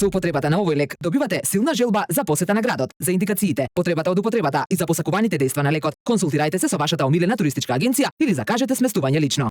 Со употребата на овој лек добивате силна желба за посета на градот. За индикациите, потребата од употребата и за посакуваните дејства на лекот, консултирајте се со вашата омилена туристичка агенција или закажете сместување лично.